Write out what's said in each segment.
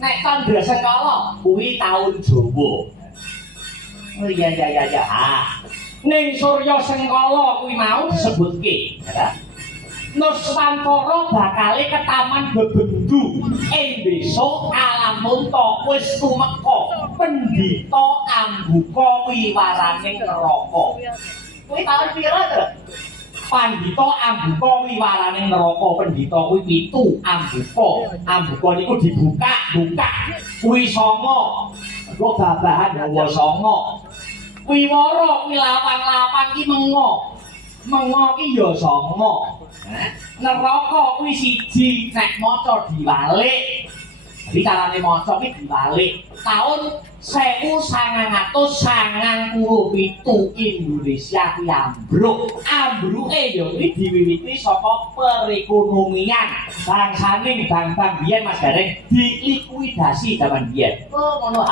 nek Candra Sekala kuwi taun Jawa. Oh iya. Ning Surya Sengkala kuwi mau disebutke, ya. Nuswantara bakale ke taman bebendu ing desa Alamunta wis tumeka pendhita ambuka wiwaraning neraka. Kuwi taun pira to? Pandhita ambuka wiwaraning neraka pendhita kuwi 7 ambuka. Ambuka niku dibuka. Kuwi 9. Engko babahan dawa 9. Wiwara kuwi lapang-lapang ki mengo. Mengo ki ya 9. Neraka kuwi 1 nek maca diwalik. Jadi carane maca ki diwalik. Taun 1997 Indonesia ki ambruk. Ambruke ya kuwi diwiwiti saka perekonomian bangsaning bang-bang biyen Mas Gareng dilikuidasi zaman biyen. Oh ngono.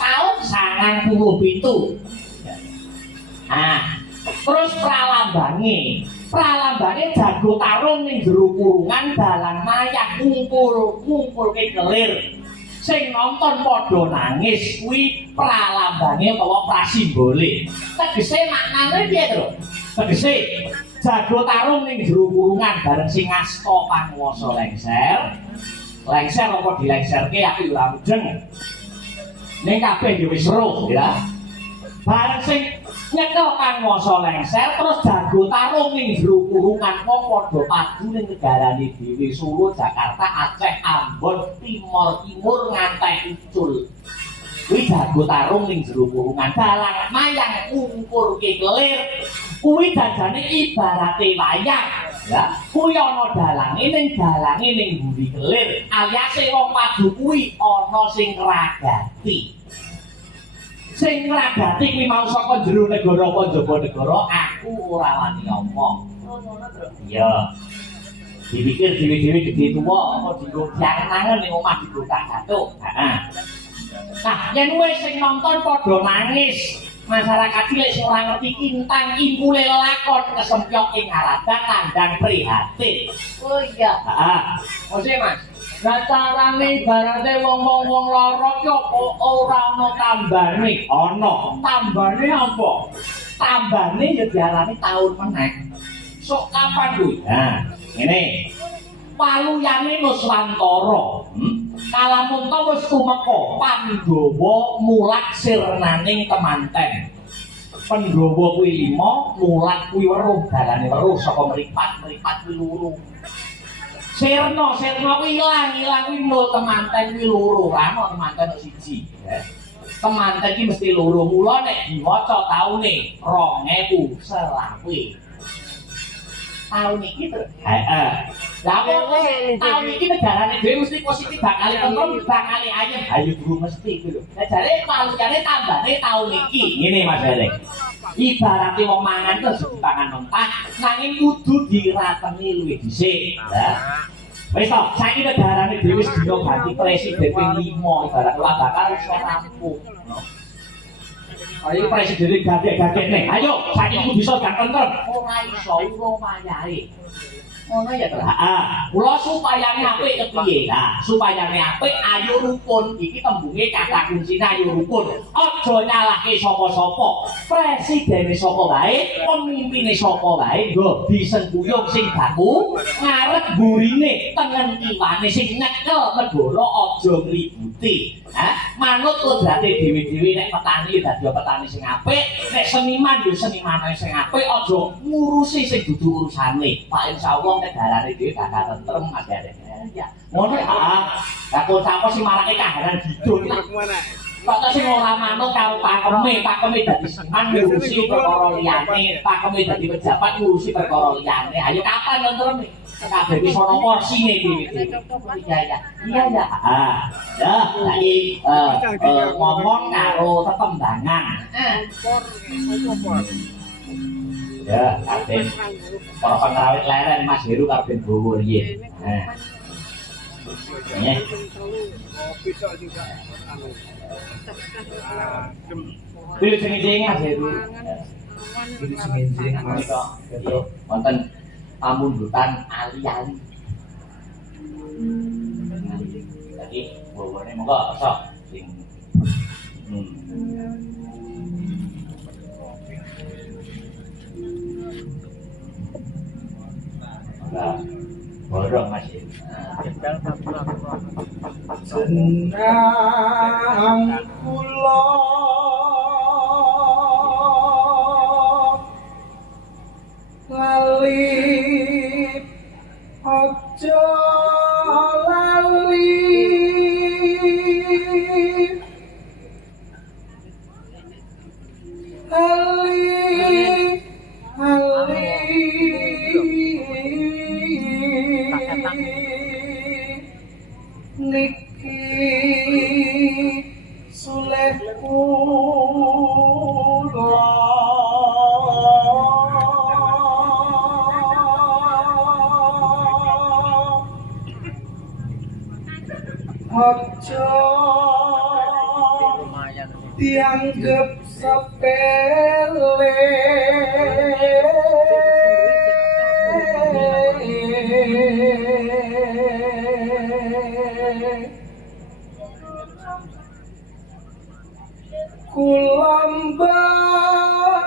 Taun 97. Terus pralambange jago tarung ning jero kurungan dalan mayang ngumpulke kelir. Sing nonton padha nangis kuwi pralambange utawa prasimbole. Tegese maknane piye to? Tegese jago tarung ning jero kurungan bareng sing ngasta panguwasa lengser. Lengser apa dilengserke aku ora mudeng. Ning kabeh ya wis weruh ya. Bareng sing nyekel panguwasa lengser terus jago tarung ning jero kurungan wong padha padu ning negarane dhewe Solo, Jakarta, Aceh, Ambon, Timor ngantek Ucul. Kuwi jago tarung ning jero kurungan dalang mayang ngungkurke kelir. Kuwi dadane ibarate wayang. Ya, kuwi ana dalange ning mburi kelir. Alias wong padu kuwi ana sing ngragati. Sing ngragati kuwi mau saka jero negara apa njaba negara aku ora wani omong. Oh ngono to. Iya. Dipikir dhewe-dhewe gedhe tuwa apa dienggo diangen-angen ning omah dibuka gatuk. Heeh. Nah, yen wis sing nonton padha nangis, masyarakat cilik sing ora ngerti kintang impule lelakon kesempyok ing aradan kandang prihatin. Oh iya. Heeh. Ose Mas. Lah carane ibarate wong-wong lara ki apa ora ana tambane? Ana. Tambane apa? Tambane ya diarani taun meneh. Sok kapan kuwi? Nah, ngene. Paluyane Nuswantara. Kalamunta wis tumeka Pandhawa mulat sirnaning kemanten. Pandhawa kuwi 5, mulat kuwi weruh, dalane weruh saka mripat kuwi loro. Sirna kuwi ilang kuwi mul temanten kuwi loro, ora ana temanten siji. Temanten iki mesti loro. Mula nek diwaca taune 2020. Taun iki to. Heeh. Lah kok taun iki negarane dhewe mesti positif bakal tentrem, bakal ayem. Ayo guru mesti iki lho. Lah jare paluyane tambane taun iki. Ngene Mas Derek. Ibarate wong mangan terus dipangan mentah, nanging kudu dirateni luwih dhisik. Wis to, saiki negarane dhewe wis dina ganti presiden ping 5 ibarat ora bakal iso rampung. Ayo presiden gagek-gagek nih. Ayo, saiki kudu bisa gak tentrem. Ora iso urung wayahe. Ngono ya to. Heeh. Kula supayane apik kepiye? Lah, supayane apik ayo rukun. Iki tembunge kata kuncine ayo rukun. Aja nyalahke sapa-sapa. Presidene sapa wae, pemimpine sapa wae, nggo disengkuyung sing baku, ngarep burine, tengen kiwane sing nyekel negara aja nglibuti. Manut kodrate dhewe-dhewe nek petani dadi petani sing apik, nek seniman yo senimane sing apik, aja ngurusi sing dudu urusane. Pak insyaallah negarane dhewe bakal tentrem Mas Derek. Ya, ngono ha. Lah kok sapa sing marake kahanan didul. Kok sing ora manut karo pakeme dadi seniman ngurusi perkara liyane, pakeme dadi pejabat ngurusi perkara liyane. Ayo kapan tentrem? Kabeh wis ana porsine dhewe-dhewe. Iya. Ya, lagi ngomong karo tetembangan. Ya, kabeh para pengrawit leren Mas Heru kabeh gowo riyen. Nggih. Pilih sing Mas Heru. Pilih sing menika wonten pamundutan ali-ali. Jadi bawane monggo sok sing Nah, borong Mas. Senang kula lali aja lali niki suleh kula aja dianggep sepele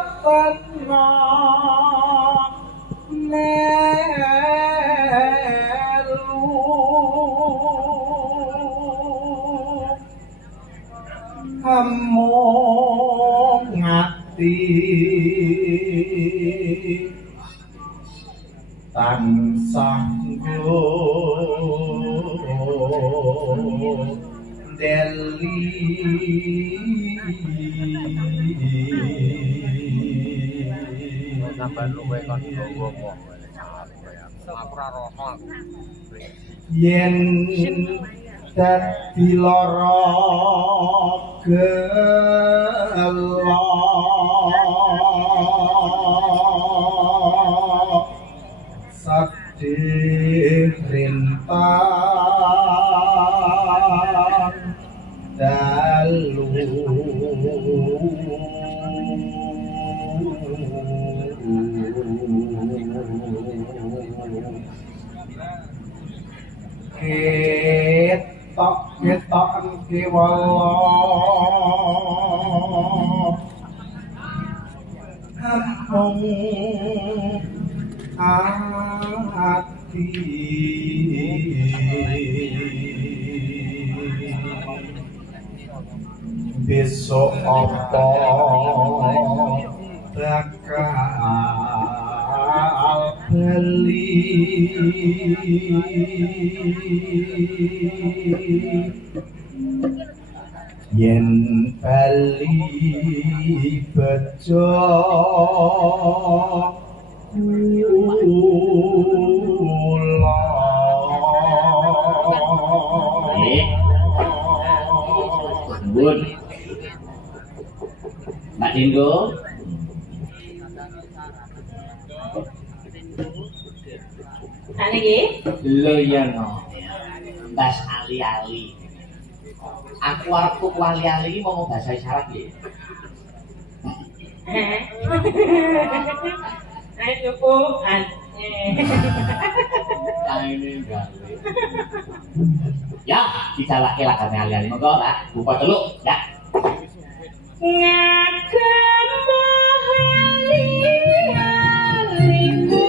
kulambatana melu among ngati tansah deli sampeyan luwe kon ngomong aku ora rono yen dadi lara gelo sadhe rintang dalu ketok kewala amung ati besok apa bakal bali yen bali bejo kula Bun Mbak Dinggo Ane nggih? lho ya no Bas ali-ali aku arep tuku ali-ali mau bahasa isyarat nggih Ayo cukup ini gale ya dijalake lagane ali-ali monggo Mbak buka celuk ya ngagem ali-aliku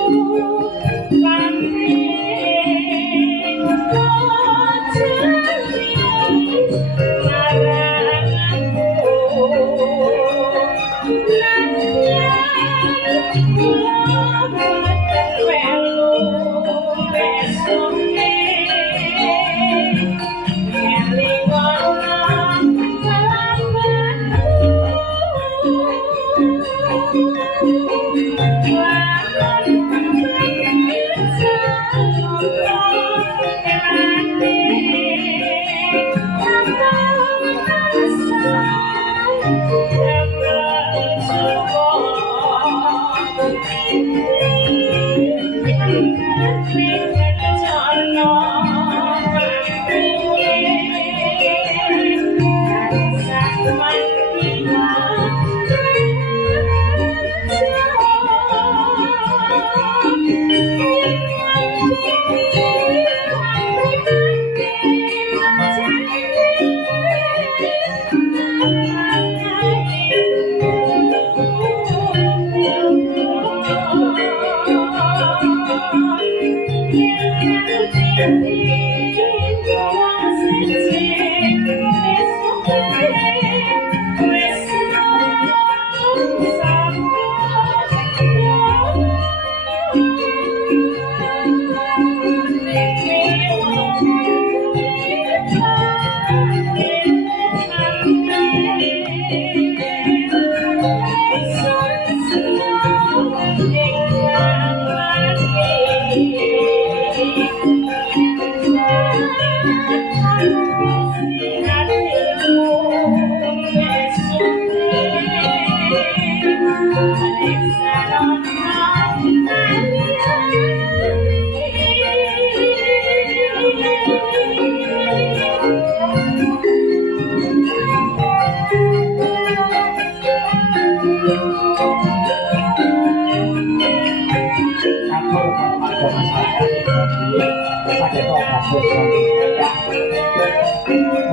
kados saking sedaya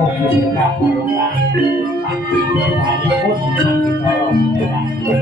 mugi berkah barokah saking danipun adicara sedaya.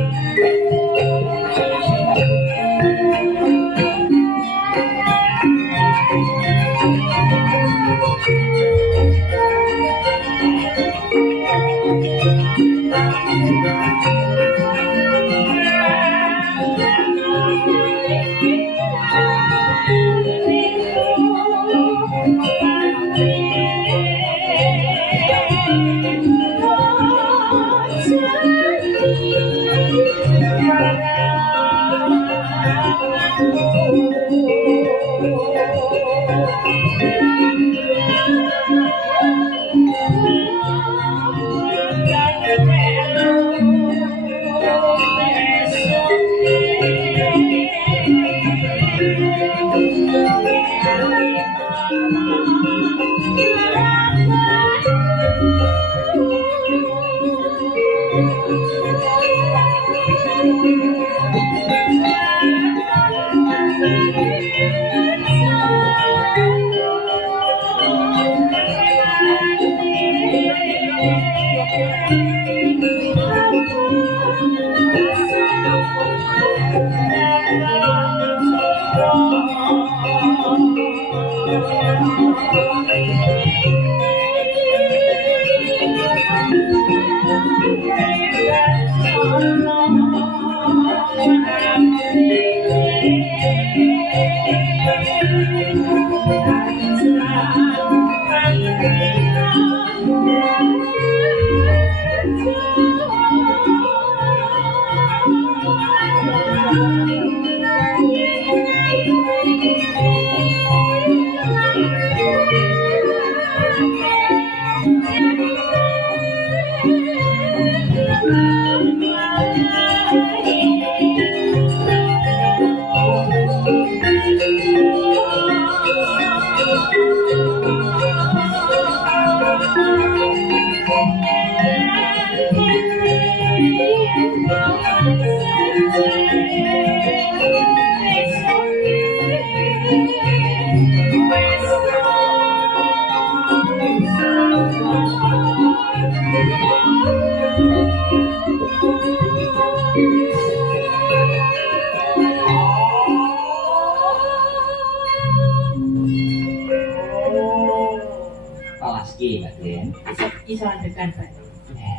Palaski, Mbak Den. Iso adegan, Pak.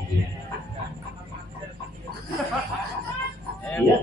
Iya. Iya.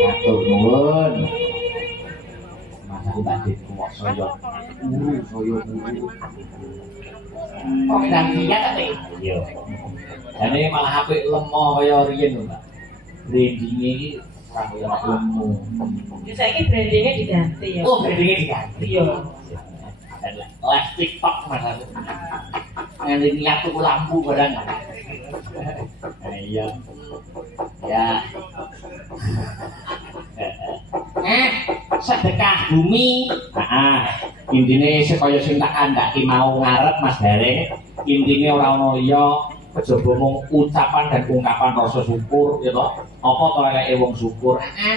Matur nuwun. Mas aku tak ditku kok saya guru. Kok ndang siat ta, Pak? Iya. Jane malah apik lemo kaya riyen lho, Mbak. Brandinge iki ora kaya lemo. Saiki brandingnya diganti ya. Oh, brandinge diganti. Iya. Les TikTok Mas aku. Nganti niat tuku lampu barang. Iya. Ya. Sedekah bumi. Heeh. Intine sekaya sing tak kandhaki mau ngarep Mas Dereng. Intine ora ana liya kejaba mung ucapan dan ungkapan rasa syukur ya toh. Apa to eleke wong syukur? Heeh.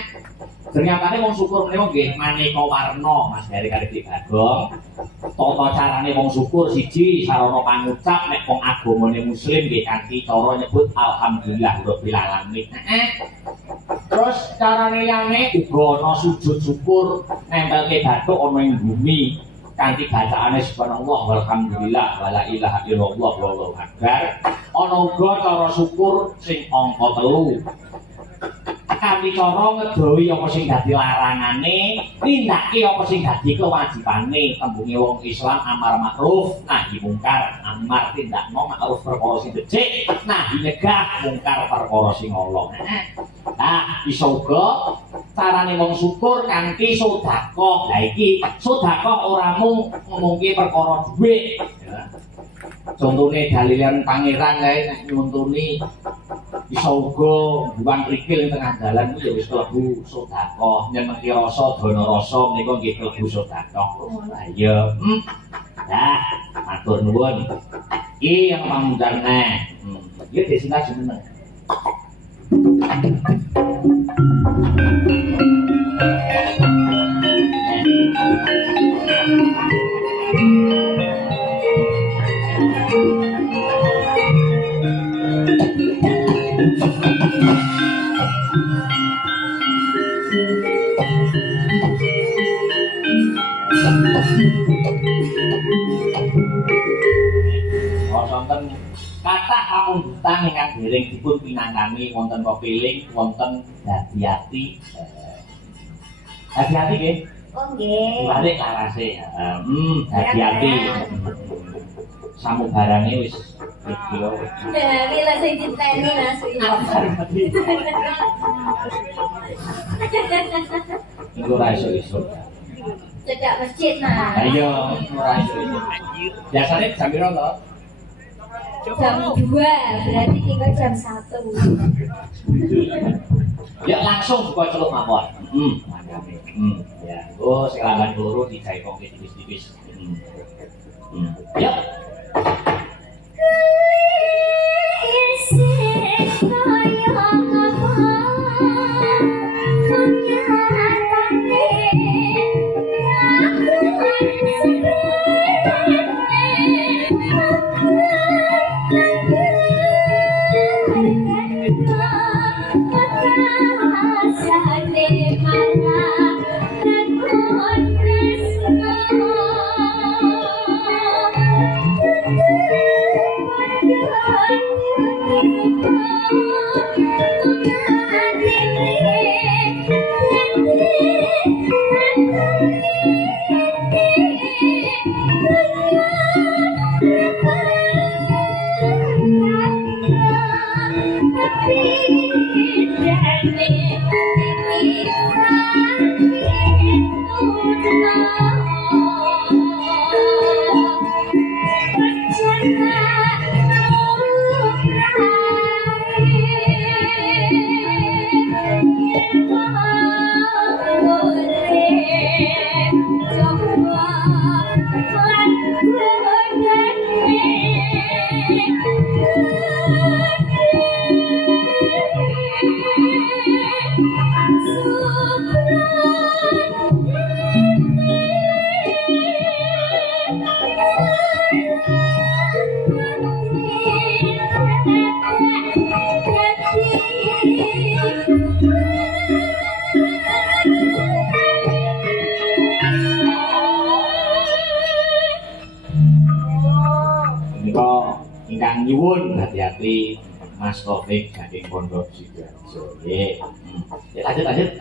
Ternyata wong syukur menika nggih maneka warna Mas Dereng kali Bagong. Tata carane wong syukur siji sarana pangucap nek wong agamane muslim nggih kanthi cara nyebut alhamdulillah rabbil alamin. Heeh. Terus carane liyane uga ana sujud syukur nempelke bathuk ana ing bumi kanthi bacaane subhanallah walhamdulillah wala ilaha illallah wallahu akbar. Ana uga cara syukur sing angka 3. kanthi cara ngedohi apa sing dadi larangane, nindakake apa sing dadi kewajibane. Tembunge wong Islam amar ma'ruf nahi mungkar, amar tindakno ma'ruf perkara sing becik, nahi nyegah mungkar perkara sing ala. Nah, iso uga carane wong syukur kanthi sedekah. Lah iki sedekah ora mung ngomongke perkara dhuwit. Contone dalilan pangeran kae nek nyuntuni iso uga buang krikil ing tengah dalan kuwi ya wis klebu sedekah. Nyenengke rasa dana rasa menika nggih klebu sedekah. Lah iya. Nah, matur nuwun. Iki yang pamungkas neh. Ya desina jeneng. Wonten kathah pamundutan ingkang dereng dipun pinanggani wonten pepiling, wonten dadi-ati. Dadi-ati nggih? Oh nggih. Balik larase. Dadi-ati. Samubarane wis iki lho. Bila sing diteni Mas. Iku ora iso. Cedak masjid nah. Ayo, ora iso. Biasane jam piro to? Jam 2, berarti tinggal jam 1. Ya langsung buka celuk mawon. Ya, oh sing lamban loro dijaikoke tipis-tipis. Ya. Ingkang nyuwun hati-hati Mas Taufik saking Pondok Sidoarjo. Nggih. Ya lanjut.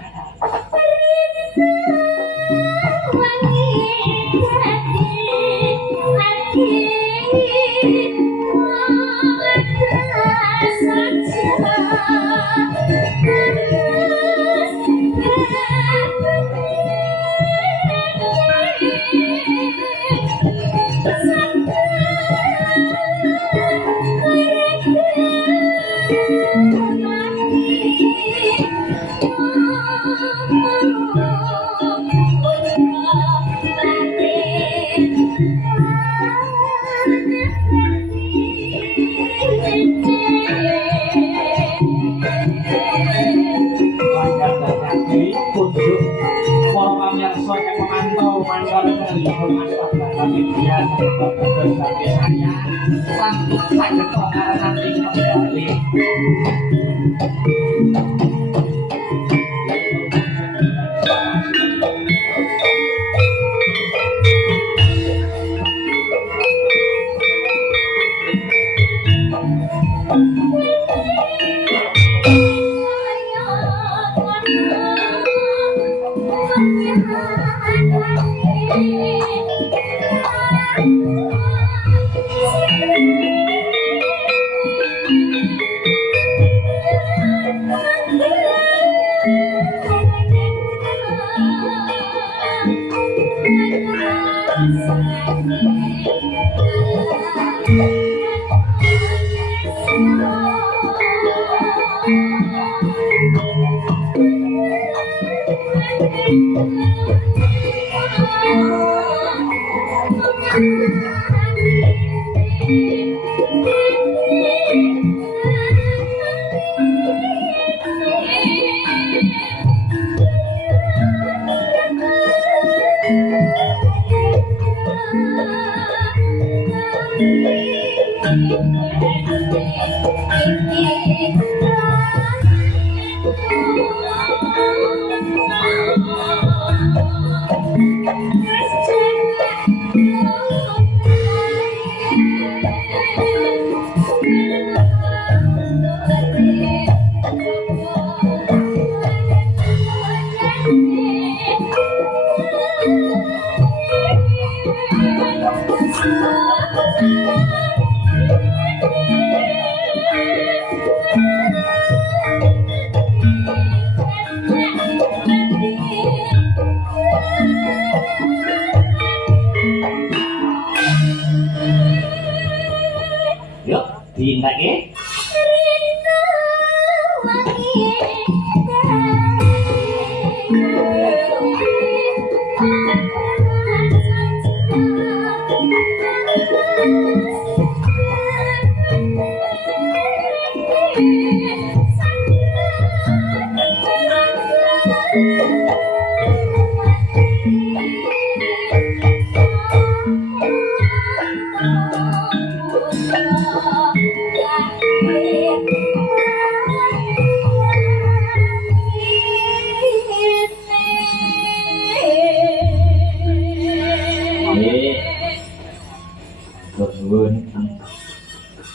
Yuk, diindake.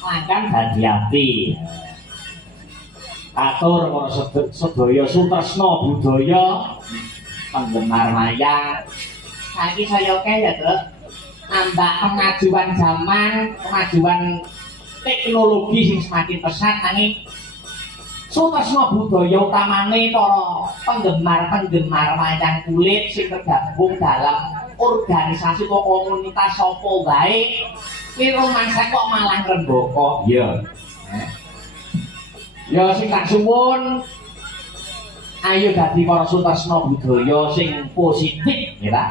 Langkan dadi ati. Atur para sedaya sutresna budaya penggemar wayang. Saiki saya oke ya, Truk. Nambah kemajuan zaman, kemajuan teknologi sing semakin pesat nanging sutresna budaya utamane para penggemar-penggemar wayang kulit sing tergabung dalam organisasi atau komunitas sapa wae kuwi romansa kok malah rembaka ya. Ya sing tak suwun ayo dadi para sutresna budaya sing positif ya ta.